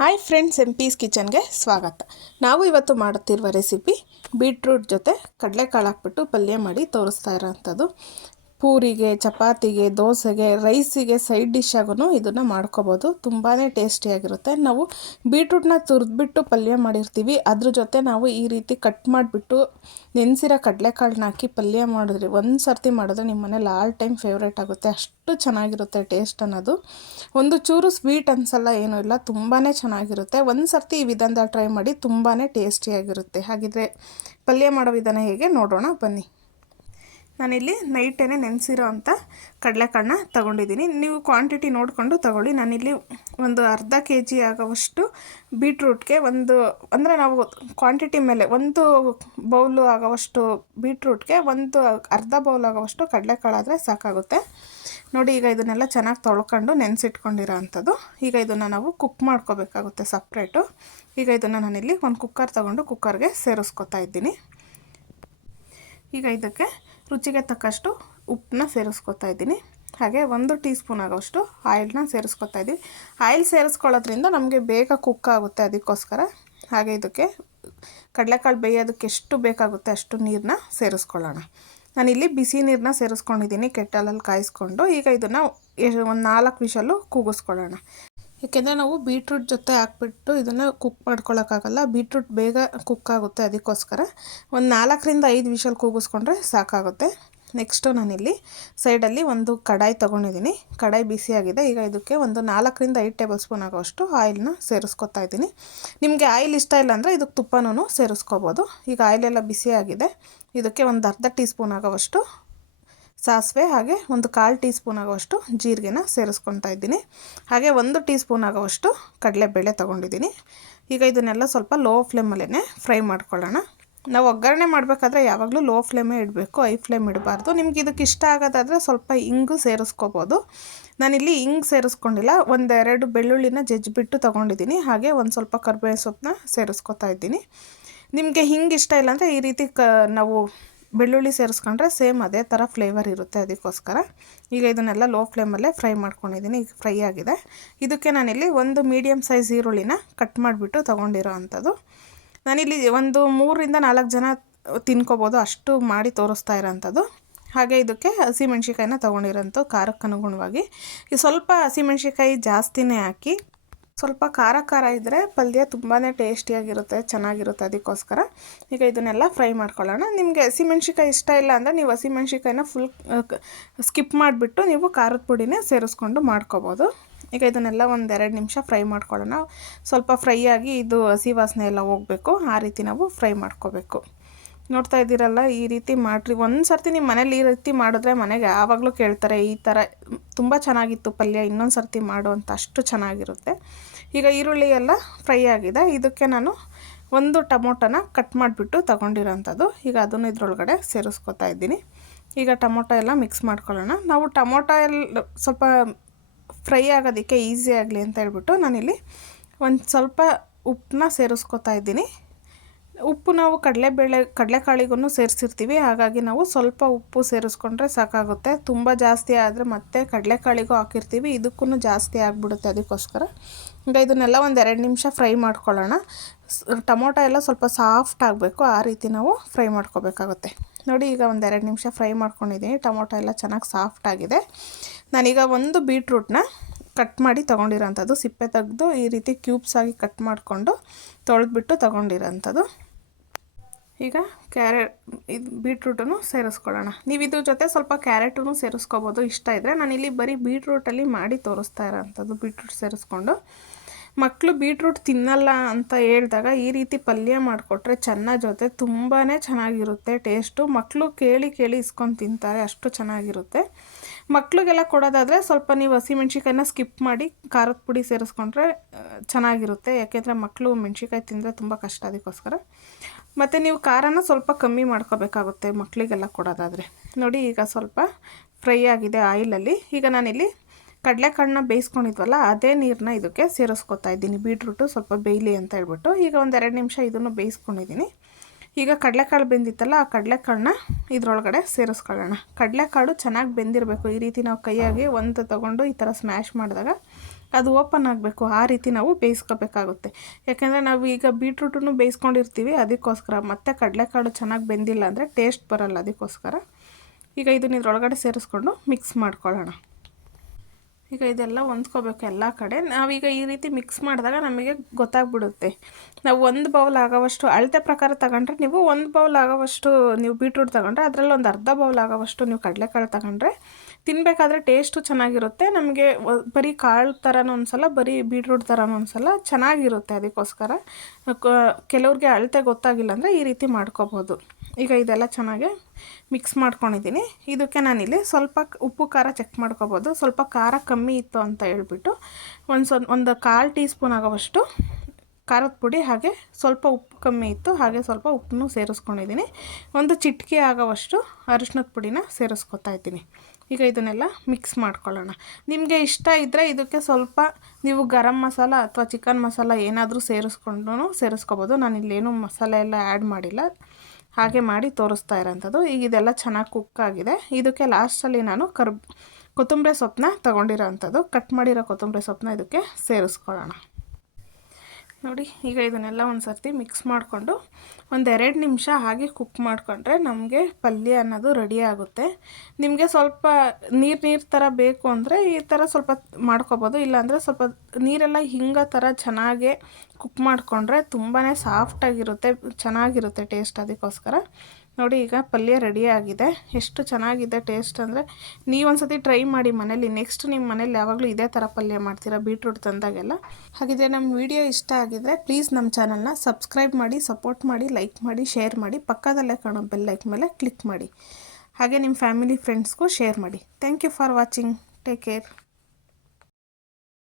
Hi friends, MP's ಕಿಚನ್ಗೆ ಸ್ವಾಗತ. ನಾವು ಇವತ್ತು ಮಾಡುತ್ತಿರುವ ರೆಸಿಪಿ ಬೀಟ್ರೂಟ್ ಜೊತೆ ಕಡಲೆಕಾಳು ಹಾಕ್ಬಿಟ್ಟು ಪಲ್ಯ ಮಾಡಿ ತೋರಿಸ್ತಾ ಇರೋವಂಥದ್ದು. ಪೂರಿಗೆ, ಚಪಾತಿಗೆ, ದೋಸೆಗೆ, ರೈಸಿಗೆ ಸೈಡ್ ಡಿಶ್ ಆಗೂ ಇದನ್ನು ಮಾಡ್ಕೋಬೋದು. ತುಂಬಾ ಟೇಸ್ಟಿಯಾಗಿರುತ್ತೆ. ನಾವು ಬೀಟ್ರೂಟ್ನ ತುರಿದ್ಬಿಟ್ಟು ಪಲ್ಯ ಮಾಡಿರ್ತೀವಿ. ಅದ್ರ ಜೊತೆ ನಾವು ಈ ರೀತಿ ಕಟ್ ಮಾಡಿಬಿಟ್ಟು ನೆನೆಸಿರೋ ಕಡಲೆಕಾಳನ್ನ ಹಾಕಿ ಪಲ್ಯ ಮಾಡಿದ್ರಿ ಒಂದು ಸರ್ತಿ ಮಾಡಿದ್ರೆ ನಿಮ್ಮ ಮನೇಲಿ ಆಲ್ ಟೈಮ್ ಫೇವ್ರೇಟ್ ಆಗುತ್ತೆ. ಅಷ್ಟು ಚೆನ್ನಾಗಿರುತ್ತೆ ಟೇಸ್ಟ್ ಅನ್ನೋದು. ಒಂದು ಚೂರು ಸ್ವೀಟ್ ಅನಿಸಲ್ಲ, ಏನೂ ಇಲ್ಲ, ತುಂಬಾ ಚೆನ್ನಾಗಿರುತ್ತೆ. ಒಂದು ಸರ್ತಿ ಈ ವಿಧಾನದಲ್ಲಿ ಟ್ರೈ ಮಾಡಿ, ತುಂಬಾ ಟೇಸ್ಟಿಯಾಗಿರುತ್ತೆ. ಹಾಗಿದ್ರೆ ಪಲ್ಯ ಮಾಡೋ ವಿಧಾನ ಹೇಗೆ ನೋಡೋಣ ಬನ್ನಿ. ನಾನಿಲ್ಲಿ ನೈಟೇ ನೆನೆಸಿರೋ ಅಂಥ ಕಡಲೆಕಾಳನ್ನ ತೊಗೊಂಡಿದ್ದೀನಿ. ನೀವು ಕ್ವಾಂಟಿಟಿ ನೋಡಿಕೊಂಡು ತೊಗೊಳ್ಳಿ. ನಾನಿಲ್ಲಿ ಒಂದು ಅರ್ಧ kg ಆಗೋವಷ್ಟು ಬೀಟ್ರೂಟ್ಗೆ ಅಂದರೆ ನಾವು ಕ್ವಾಂಟಿಟಿ ಮೇಲೆ ಒಂದು ಬೌಲು ಆಗೋವಷ್ಟು ಬೀಟ್ರೂಟ್ಗೆ ಅರ್ಧ ಬೌಲ್ ಆಗೋವಷ್ಟು ಕಡಲೆಕಾಳಾದರೆ ಸಾಕಾಗುತ್ತೆ. ನೋಡಿ, ಈಗ ಇದನ್ನೆಲ್ಲ ಚೆನ್ನಾಗಿ ತೊಳ್ಕೊಂಡು ನೆನೆಸಿಟ್ಕೊಂಡಿರೋ ಅಂಥದ್ದು. ಈಗ ಇದನ್ನು ನಾವು ಕುಕ್ ಮಾಡ್ಕೋಬೇಕಾಗುತ್ತೆ ಸಪ್ರೇಟು. ಈಗ ಇದನ್ನು ನಾನಿಲ್ಲಿ ಒಂದು ಕುಕ್ಕರ್ ತೊಗೊಂಡು ಕುಕ್ಕರ್ಗೆ ಸೇರಿಸ್ಕೊತಾ ಇದ್ದೀನಿ. ಈಗ ಇದಕ್ಕೆ ರುಚಿಗೆ ತಕ್ಕಷ್ಟು ಉಪ್ಪನ್ನ ಸೇರಿಸ್ಕೊತಾ ಇದ್ದೀನಿ. ಹಾಗೆ 1 ಟೀ ಸ್ಪೂನ್ ಆಗೋಷ್ಟು ಆಯಿಲ್ನ ಸೇರಿಸ್ಕೊತಾ ಇದ್ದೀವಿ. ಆಯಿಲ್ ಸೇರಿಸ್ಕೊಳ್ಳೋದ್ರಿಂದ ನಮಗೆ ಬೇಗ ಕುಕ್ ಆಗುತ್ತೆ, ಅದಕ್ಕೋಸ್ಕರ. ಹಾಗೆ ಇದಕ್ಕೆ ಕಡಲೆಕಾಳು ಬೇಯೋದಕ್ಕೆ ಎಷ್ಟು ಬೇಕಾಗುತ್ತೆ ಅಷ್ಟು ನೀರನ್ನ ಸೇರಿಸ್ಕೊಳ್ಳೋಣ. ನಾನಿಲ್ಲಿ ಬಿಸಿ ನೀರನ್ನ ಸೇರಿಸ್ಕೊಂಡಿದ್ದೀನಿ ಕೆಟ್ಟಲಲ್ಲಿ ಕಾಯಿಸ್ಕೊಂಡು. ಈಗ ಇದನ್ನು ಒಂದು 4 ವಿಷಲ್ಲು ಕೂಗಿಸ್ಕೊಳ್ಳೋಣ. ಏಕೆಂದರೆ ನಾವು ಬೀಟ್ರೂಟ್ ಜೊತೆ ಹಾಕ್ಬಿಟ್ಟು ಇದನ್ನು ಕುಕ್ ಮಾಡ್ಕೊಳ್ಳೋಕ್ಕಾಗಲ್ಲ, ಬೀಟ್ರೂಟ್ ಬೇಗ ಕುಕ್ ಆಗುತ್ತೆ, ಅದಕ್ಕೋಸ್ಕರ ಒಂದು 4ರಿಂದ 5 ವಿಷಲ್ ಕೂಗಿಸ್ಕೊಂಡ್ರೆ ಸಾಕಾಗುತ್ತೆ. ನೆಕ್ಸ್ಟು ನಾನಿಲ್ಲಿ ಸೈಡಲ್ಲಿ ಒಂದು ಕಡಾಯಿ ತೊಗೊಂಡಿದ್ದೀನಿ. ಕಡಾಯಿ ಬಿಸಿಯಾಗಿದೆ. ಈಗ ಇದಕ್ಕೆ ಒಂದು 4ರಿಂದ 5 ಟೇಬಲ್ ಸ್ಪೂನ್ ಆಗೋಷ್ಟು ಆಯಿಲ್ನ ಸೇರಿಸ್ಕೊತಾ ಇದ್ದೀನಿ. ನಿಮಗೆ ಆಯಿಲ್ ಇಷ್ಟ ಇಲ್ಲ ಅಂದರೆ ಇದಕ್ಕೆ ತುಪ್ಪನೂ ಸೇರಿಸ್ಕೋಬೋದು. ಈಗ ಆಯಿಲೆಲ್ಲ ಬಿಸಿಯಾಗಿದೆ. ಇದಕ್ಕೆ ಒಂದು ಅರ್ಧ ಟೀ ಸ್ಪೂನ್ ಆಗೋವಷ್ಟು ಸಾಸಿವೆ, ಹಾಗೆ ಒಂದು 1/4 ಟೀ ಸ್ಪೂನ್ ಆಗೋವಷ್ಟು ಜೀರಿಗೆನ ಸೇರಿಸ್ಕೊತಾ ಇದ್ದೀನಿ. ಹಾಗೆ 1 ಟೀ ಸ್ಪೂನ್ ಆಗೋವಷ್ಟು ಕಡಲೆಬೇಳೆ ತೊಗೊಂಡಿದ್ದೀನಿ. ಈಗ ಇದನ್ನೆಲ್ಲ ಸ್ವಲ್ಪ ಲೋ ಫ್ಲೇಮಲ್ಲೇ ಫ್ರೈ ಮಾಡ್ಕೊಳ್ಳೋಣ. ನಾವು ಒಗ್ಗರಣೆ ಮಾಡಬೇಕಾದ್ರೆ ಯಾವಾಗಲೂ ಲೋ ಫ್ಲೇಮೇ ಇಡಬೇಕು, ಹೈ ಫ್ಲೇಮ್ ಇಡಬಾರ್ದು. ನಿಮ್ಗೆ ಇದಕ್ಕೆ ಇಷ್ಟ ಆಗೋದಾದರೆ ಸ್ವಲ್ಪ ಇಂಗು ಸೇರಿಸ್ಕೋಬೋದು. ನಾನಿಲ್ಲಿ ಇಂಗು ಸೇರಿಸ್ಕೊಂಡಿಲ್ಲ. 1-2 ಬೆಳ್ಳುಳ್ಳಿನ ಜಜ್ಜಿಬಿಟ್ಟು ತೊಗೊಂಡಿದ್ದೀನಿ. ಹಾಗೆ ಒಂದು ಸ್ವಲ್ಪ ಕರಿಬೇವು ಸೊಪ್ಪನ್ನ ಸೇರಿಸ್ಕೊತಾ ಇದ್ದೀನಿ. ನಿಮಗೆ ಹಿಂಗೆ ಇಷ್ಟ ಇಲ್ಲ ಅಂದರೆ ಈ ರೀತಿ ನಾವು ಬೆಳ್ಳುಳ್ಳಿ ಸೇರಿಸ್ಕೊಂಡ್ರೆ ಸೇಮ್ ಅದೇ ಥರ ಫ್ಲೇವರ್ ಇರುತ್ತೆ, ಅದಕ್ಕೋಸ್ಕರ. ಈಗ ಇದನ್ನೆಲ್ಲ ಲೋ ಫ್ಲೇಮಲ್ಲೇ ಫ್ರೈ ಮಾಡ್ಕೊಂಡಿದ್ದೀನಿ. ಈಗ ಫ್ರೈ ಆಗಿದೆ. ಇದಕ್ಕೆ ನಾನಿಲ್ಲಿ ಒಂದು ಮೀಡಿಯಮ್ ಸೈಜ್ ಈರುಳ್ಳಿನ ಕಟ್ ಮಾಡಿಬಿಟ್ಟು ತೊಗೊಂಡಿರೋ ಅಂಥದ್ದು. ನಾನಿಲ್ಲಿ ಒಂದು 3ರಿಂದ 4 ಜನ ತಿನ್ಕೋಬೋದು ಅಷ್ಟು ಮಾಡಿ ತೋರಿಸ್ತಾ ಇರೋಂಥದ್ದು. ಹಾಗೆ ಇದಕ್ಕೆ ಹಸಿಮೆಣ್ಸಿಕಾಯಿನ ತೊಗೊಂಡಿರೋಂಥ ಖಾರಕ್ಕೆ ಅನುಗುಣವಾಗಿ ಸ್ವಲ್ಪ ಹಸಿಮೆಣ್ಸಿಕಾಯಿ ಜಾಸ್ತಿನೇ ಹಾಕಿ. ಸ್ವಲ್ಪ ಖಾರ ಇದ್ದರೆ ಪಲ್ಯ ತುಂಬಾ ಟೇಸ್ಟಿಯಾಗಿರುತ್ತೆ, ಚೆನ್ನಾಗಿರುತ್ತೆ, ಅದಕ್ಕೋಸ್ಕರ. ಈಗ ಇದನ್ನೆಲ್ಲ ಫ್ರೈ ಮಾಡ್ಕೊಳ್ಳೋಣ. ನಿಮಗೆ ಹಸಿಮೆಣ್ಸಿಕಾಯಿ ಇಷ್ಟ ಇಲ್ಲ ಅಂದರೆ ನೀವು ಹಸಿಮೆಣ್ಸಿಕಾಯಿನ ಫುಲ್ ಸ್ಕಿಪ್ ಮಾಡಿಬಿಟ್ಟು ನೀವು ಖಾರದ ಪುಡಿನೇ ಸೇರಿಸ್ಕೊಂಡು ಮಾಡ್ಕೋಬೋದು. ಈಗ ಇದನ್ನೆಲ್ಲ 1-2 ನಿಮಿಷ ಫ್ರೈ ಮಾಡ್ಕೊಳ್ಳೋಣ. ಸ್ವಲ್ಪ ಫ್ರೈ ಆಗಿ ಇದು ಹಸಿ ವಾಸನೆ ಎಲ್ಲ ಹೋಗಬೇಕು, ಆ ರೀತಿ ನಾವು ಫ್ರೈ ಮಾಡ್ಕೋಬೇಕು. ನೋಡ್ತಾ ಇದ್ದೀರಲ್ಲ, ಈ ರೀತಿ ಮಾಡಿರಿ. ಒಂದು ಸರ್ತಿ ನಿಮ್ಮ ಮನೇಲಿ ಈ ರೀತಿ ಮಾಡಿದ್ರೆ ಮನೆಗೆ ಯಾವಾಗಲೂ ಕೇಳ್ತಾರೆ, ಈ ಥರ ತುಂಬ ಚೆನ್ನಾಗಿತ್ತು ಪಲ್ಯ, ಇನ್ನೊಂದು ಸರ್ತಿ ಮಾಡು ಅಂತ, ಅಷ್ಟು ಚೆನ್ನಾಗಿರುತ್ತೆ. ಈಗ ಈರುಳ್ಳಿ ಎಲ್ಲ ಫ್ರೈ ಆಗಿದೆ. ಇದಕ್ಕೆ ನಾನು 1 ಟೊಮೊಟೊನ ಕಟ್ ಮಾಡಿಬಿಟ್ಟು ತೊಗೊಂಡಿರೋಂಥದ್ದು. ಈಗ ಅದನ್ನು ಇದರೊಳಗಡೆ ಸೇರಿಸ್ಕೊತಾ ಇದ್ದೀನಿ. ಈಗ ಟೊಮೊಟೊ ಎಲ್ಲ ಮಿಕ್ಸ್ ಮಾಡ್ಕೊಳ್ಳೋಣ. ನಾವು ಟೊಮೊಟೊ ಎಲ್ಲ ಸ್ವಲ್ಪ ಫ್ರೈ ಆಗೋದಕ್ಕೆ ಈಸಿ ಆಗಲಿ ಅಂತ ಹೇಳ್ಬಿಟ್ಟು ನಾನಿಲ್ಲಿ ಒಂದು ಸ್ವಲ್ಪ ಉಪ್ಪನ್ನ ಸೇರಿಸ್ಕೊತಾ ಇದ್ದೀನಿ. ಉಪ್ಪು ನಾವು ಕಡಲೆಕಾಳಿಗೂ ಸೇರಿಸಿರ್ತೀವಿ, ಹಾಗಾಗಿ ನಾವು ಸ್ವಲ್ಪ ಉಪ್ಪು ಸೇರಿಸ್ಕೊಂಡ್ರೆ ಸಾಕಾಗುತ್ತೆ. ತುಂಬ ಜಾಸ್ತಿ ಆದರೆ ಮತ್ತೆ ಕಡಲೆಕಾಳಿಗೂ ಹಾಕಿರ್ತೀವಿ, ಇದಕ್ಕೂ ಜಾಸ್ತಿ ಆಗಿಬಿಡುತ್ತೆ, ಅದಕ್ಕೋಸ್ಕರ. ಈಗ ಇದನ್ನೆಲ್ಲ 1-2 ನಿಮಿಷ ಫ್ರೈ ಮಾಡ್ಕೊಳ್ಳೋಣ. ಟೊಮೊಟೊ ಎಲ್ಲ ಸ್ವಲ್ಪ ಸಾಫ್ಟ್ ಆಗಬೇಕು, ಆ ರೀತಿ ನಾವು ಫ್ರೈ ಮಾಡ್ಕೋಬೇಕಾಗುತ್ತೆ. ನೋಡಿ, ಈಗ 1-2 ನಿಮಿಷ ಫ್ರೈ ಮಾಡ್ಕೊಂಡಿದ್ದೀನಿ. ಟೊಮೊಟೊ ಎಲ್ಲ ಚೆನ್ನಾಗಿ ಸಾಫ್ಟ್ ಆಗಿದೆ. ನಾನೀಗ ಒಂದು ಬೀಟ್ರೂಟ್ನ ಕಟ್ ಮಾಡಿ ತೊಗೊಂಡಿರೋಂಥದ್ದು, ಸಿಪ್ಪೆ ತೆಗೆದು ಈ ರೀತಿ ಕ್ಯೂಬ್ಸ್ ಆಗಿ ಕಟ್ ಮಾಡಿಕೊಂಡು ತೊಳೆದ್ಬಿಟ್ಟು ತೊಗೊಂಡಿರೋಂಥದ್ದು. ಈಗ ಬೀಟ್ರೂಟನ್ನು ಸೇರಿಸ್ಕೊಳ್ಳೋಣ. ನೀವು ಇದ್ರ ಜೊತೆ ಸ್ವಲ್ಪ ಕ್ಯಾರೆಟನ್ನು ಸೇರಿಸ್ಕೋಬೋದು ಇಷ್ಟ ಇದ್ದರೆ. ನಾನಿಲ್ಲಿ ಬರೀ ಬೀಟ್ರೂಟಲ್ಲಿ ಮಾಡಿ ತೋರಿಸ್ತಾ ಇರೋಂಥದ್ದು. ಬೀಟ್ರೂಟ್ ಸೇರಿಸ್ಕೊಂಡು ಮಕ್ಕಳು ಬೀಟ್ರೂಟ್ ತಿನ್ನಲ್ಲ ಅಂತ ಹೇಳಿದಾಗ ಈ ರೀತಿ ಪಲ್ಯ ಮಾಡಿಕೊಟ್ರೆ ಜೊತೆ ತುಂಬಾ ಚೆನ್ನಾಗಿರುತ್ತೆ ಟೇಸ್ಟು. ಮಕ್ಕಳು ಕೇಳಿ ಇಸ್ಕೊಂಡು ತಿಂತಾರೆ, ಅಷ್ಟು ಚೆನ್ನಾಗಿರುತ್ತೆ. ಮಕ್ಕಳಿಗೆಲ್ಲ ಕೊಡೋದಾದರೆ ಸ್ವಲ್ಪ ನೀವು ಹಸಿಮೆಣ್ಸಿಕಾಯಿನ ಸ್ಕಿಪ್ ಮಾಡಿ ಖಾರದ ಪುಡಿ ಸೇರಿಸ್ಕೊಂಡ್ರೆ ಚೆನ್ನಾಗಿರುತ್ತೆ. ಯಾಕೆಂದರೆ ಮಕ್ಕಳು ಮೆಣ್ಸಿಕಾಯಿ ತಿಂದರೆ ತುಂಬ ಕಷ್ಟ, ಅದಕ್ಕೋಸ್ಕರ. ಮತ್ತು ನೀವು ಖಾರನ ಸ್ವಲ್ಪ ಕಮ್ಮಿ ಮಾಡ್ಕೋಬೇಕಾಗುತ್ತೆ ಮಕ್ಕಳಿಗೆಲ್ಲ ಕೊಡೋದಾದರೆ. ನೋಡಿ, ಈಗ ಸ್ವಲ್ಪ ಫ್ರೈ ಆಗಿದೆ ಆಯಿಲಲ್ಲಿ. ಈಗ ನಾನಿಲ್ಲಿ ಕಡಲೆಕಾಳನ್ನ ಬೇಯಿಸ್ಕೊಂಡಿದ್ವಲ್ಲ, ಅದೇ ನೀರನ್ನ ಇದಕ್ಕೆ ಸೇರಿಸ್ಕೊತಾ ಇದ್ದೀನಿ. ಬೀಟ್ರೂಟು ಸ್ವಲ್ಪ ಬೇಯಲಿ ಅಂತ ಹೇಳ್ಬಿಟ್ಟು. ಈಗ 1-2 ನಿಮಿಷ ಇದನ್ನು ಬೇಯಿಸ್ಕೊಂಡಿದ್ದೀನಿ. ಈಗ ಕಡಲೆಕಾಳು ಬೆಂದಿತ್ತಲ್ಲ, ಆ ಕಡಲೆಕಾಳನ್ನ ಇದರೊಳಗಡೆ ಸೇರಿಸ್ಕೊಳ್ಳೋಣ. ಕಡಲೆಕಾಳು ಚೆನ್ನಾಗಿ ಬೆಂದಿರಬೇಕು. ಈ ರೀತಿ ನಾವು ಕೈಯಾಗಿ ಒಂದು ತೊಗೊಂಡು ಈ ಥರ ಸ್ಮ್ಯಾಶ್ ಮಾಡಿದಾಗ ಅದು ಓಪನ್ ಆಗಬೇಕು, ಆ ರೀತಿ ನಾವು ಬೇಯಿಸ್ಕೋಬೇಕಾಗುತ್ತೆ. ಯಾಕೆಂದರೆ ನಾವು ಈಗ ಬೀಟ್ರೂಟನ್ನು ಬೇಯಿಸ್ಕೊಂಡಿರ್ತೀವಿ, ಅದಕ್ಕೋಸ್ಕರ. ಮತ್ತು ಕಡಲೆಕಾಳು ಚೆನ್ನಾಗಿ ಬೆಂದಿಲ್ಲ ಅಂದರೆ ಟೇಸ್ಟ್ ಬರಲ್ಲ, ಅದಕ್ಕೋಸ್ಕರ. ಈಗ ಇದನ್ನ ಇದ್ರೊಳಗಡೆ ಸೇರಿಸ್ಕೊಂಡು ಮಿಕ್ಸ್ ಮಾಡ್ಕೊಳ್ಳೋಣ. ಈಗ ಇದೆಲ್ಲ ಹೊಂದ್ಕೋಬೇಕು ಎಲ್ಲ ಕಡೆ. ನಾವೀಗ ಈ ರೀತಿ ಮಿಕ್ಸ್ ಮಾಡಿದಾಗ ನಮಗೆ ಗೊತ್ತಾಗ್ಬಿಡುತ್ತೆ. ನಾವು 1 ಬೌಲ್ ಆಗೋವಷ್ಟು ಅಳತೆ ಪ್ರಕಾರ ತಗೊಂಡ್ರೆ, ನೀವು 1 ಬೌಲ್ ಆಗೋವಷ್ಟು ನೀವು ಬೀಟ್ರೂಟ್ ತಗೊಂಡ್ರೆ ಅದರಲ್ಲಿ ಒಂದು ಅರ್ಧ ಬೌಲ್ ಆಗೋವಷ್ಟು ನೀವು ಕಡಲೆಕಾಳು ತಗೊಂಡ್ರೆ ತಿನ್ನಬೇಕಾದ್ರೆ ಟೇಸ್ಟು ಚೆನ್ನಾಗಿರುತ್ತೆ. ನಮಗೆ ಬರೀ ಕಾಳು ಥರನೂ ಅನಿಸಲ್ಲ, ಬರೀ ಬೀಟ್ರೂಟ್ ಥರನೂ ಅನಿಸಲ್ಲ, ಚೆನ್ನಾಗಿರುತ್ತೆ. ಅದಕ್ಕೋಸ್ಕರ ಕೆಲವ್ರಿಗೆ ಅಳತೆ ಗೊತ್ತಾಗಿಲ್ಲ ಅಂದರೆ ಈ ರೀತಿ ಮಾಡ್ಕೋಬೋದು. ಈಗ ಇದೆಲ್ಲ ಚೆನ್ನಾಗಿ ಮಿಕ್ಸ್ ಮಾಡ್ಕೊಂಡಿದ್ದೀನಿ. ಇದಕ್ಕೆ ನಾನಿಲ್ಲಿ ಸ್ವಲ್ಪ ಉಪ್ಪು ಖಾರ ಚೆಕ್ ಮಾಡ್ಕೋಬೋದು. ಸ್ವಲ್ಪ ಖಾರ ಕಮ್ಮಿ ಇತ್ತು ಅಂತ ಹೇಳ್ಬಿಟ್ಟು ಒಂದು 1/4 ಟೀ ಸ್ಪೂನ್ ಆಗೋವಷ್ಟು ಖಾರದ ಪುಡಿ, ಹಾಗೆ ಸ್ವಲ್ಪ ಉಪ್ಪು ಕಮ್ಮಿ ಇತ್ತು, ಹಾಗೆ ಸ್ವಲ್ಪ ಉಪ್ಪನ್ನು ಸೇರಿಸ್ಕೊಂಡಿದ್ದೀನಿ. ಒಂದು ಚಿಟಿಕೆ ಆಗೋವಷ್ಟು ಅರಿಶಿನದ ಪುಡಿನ ಸೇರಿಸ್ಕೊತಾ ಇದ್ದೀನಿ. ಈಗ ಇದನ್ನೆಲ್ಲ ಮಿಕ್ಸ್ ಮಾಡ್ಕೊಳ್ಳೋಣ. ನಿಮಗೆ ಇಷ್ಟ ಇದ್ದರೆ ಇದಕ್ಕೆ ಸ್ವಲ್ಪ ನೀವು ಗರಂ ಮಸಾಲ ಅಥವಾ ಚಿಕನ್ ಮಸಾಲ ಏನಾದರೂ ಸೇರಿಸ್ಕೋಬೋದು. ನಾನಿಲ್ಲೇನು ಮಸಾಲೆ ಎಲ್ಲ ಆ್ಯಡ್ ಮಾಡಿಲ್ಲ, ಹಾಗೆ ಮಾಡಿ ತೋರಿಸ್ತಾ ಇರೋಂಥದ್ದು. ಈಗ ಇದೆಲ್ಲ ಚೆನ್ನಾಗಿ ಕುಕ್ ಆಗಿದೆ. ಇದಕ್ಕೆ ಲಾಸ್ಟಲ್ಲಿ ನಾನು ಕೊತ್ತಂಬರಿ ಸೊಪ್ಪನ್ನ ತೊಗೊಂಡಿರೋ ಅಂಥದ್ದು, ಕಟ್ ಮಾಡಿರೋ ಕೊತ್ತಂಬರಿ ಸೊಪ್ಪನ್ನ ಇದಕ್ಕೆ ಸೇರಿಸ್ಕೊಳ್ಳೋಣ. ನೋಡಿ, ಈಗ ಇದನ್ನೆಲ್ಲ ಒಂದು ಸರ್ತಿ ಮಿಕ್ಸ್ ಮಾಡಿಕೊಂಡು 1-2 ನಿಮಿಷ ಹಾಗೆ ಕುಕ್ ಮಾಡಿಕೊಂಡ್ರೆ ನಮಗೆ ಪಲ್ಯ ಅನ್ನೋದು ರೆಡಿ ಆಗುತ್ತೆ. ನಿಮಗೆ ಸ್ವಲ್ಪ ನೀರು ಥರ ಬೇಕು ಅಂದರೆ ಈ ಥರ ಸ್ವಲ್ಪ ಮಾಡ್ಕೊಬೋದು. ಇಲ್ಲಾಂದರೆ ಸ್ವಲ್ಪ ನೀರೆಲ್ಲ ಹಿಂಗೋ ಥರ ಚೆನ್ನಾಗೆ ಕುಕ್ ಮಾಡಿಕೊಂಡ್ರೆ ತುಂಬಾ ಸಾಫ್ಟಾಗಿರುತ್ತೆ, ಚೆನ್ನಾಗಿರುತ್ತೆ ಟೇಸ್ಟ್. ಅದಕ್ಕೋಸ್ಕರ ನೋಡಿ, ಈಗ ಪಲ್ಯ ರೆಡಿ ಆಗಿದೆ. ಎಷ್ಟು ಚೆನ್ನಾಗಿದೆ ಟೇಸ್ಟ್ ಅಂದರೆ ನೀವೊಂದು ಸತಿ ಟ್ರೈ ಮಾಡಿ ಮನೇಲಿ. ನೆಕ್ಸ್ಟ್ ನಿಮ್ಮ ಮನೇಲಿ ಯಾವಾಗಲೂ ಇದೇ ಥರ ಪಲ್ಯ ಮಾಡ್ತೀರಾ ಬೀಟ್ರೂಟ್ ತಂದಾಗೆಲ್ಲ. ಹಾಗಿದ್ರೆ ನಮ್ಮ ವಿಡಿಯೋ ಇಷ್ಟ ಆಗಿದ್ರೆ ಪ್ಲೀಸ್ ನಮ್ಮ ಚಾನಲ್ನ ಸಬ್ಸ್ಕ್ರೈಬ್ ಮಾಡಿ, ಸಪೋರ್ಟ್ ಮಾಡಿ, ಲೈಕ್ ಮಾಡಿ, ಶೇರ್ ಮಾಡಿ. ಪಕ್ಕದಲ್ಲೇ ಕಾಣೋ ಬೆಲ್ ಲೈಕ್ ಮೇಲೆ ಕ್ಲಿಕ್ ಮಾಡಿ. ಹಾಗೆ ನಿಮ್ಮ ಫ್ಯಾಮಿಲಿ ಫ್ರೆಂಡ್ಸ್ಗೂ ಶೇರ್ ಮಾಡಿ. Thank you for watching. Take care.